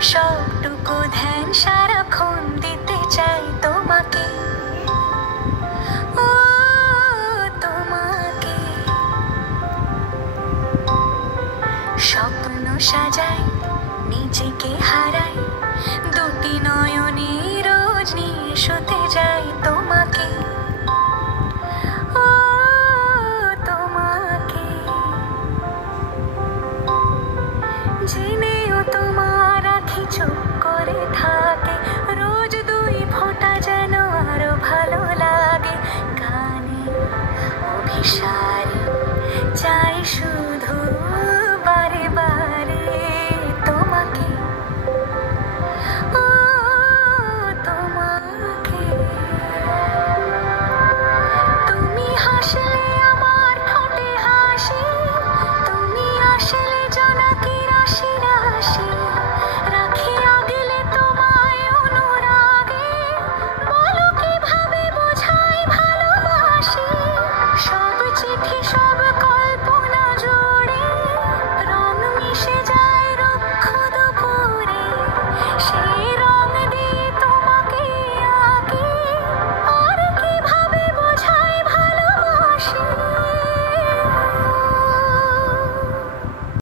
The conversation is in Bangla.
সবটুকু ধ্যান সারাক্ষণ দিতে চাই তোমাকে, ও তোমাকে। স্বপ্ন সাজাই, নিজেকে হারাই, দুটি নয়নে রোজ নিয়ে শুতে যাই তোমাকে, ও তোমাকে। জেনে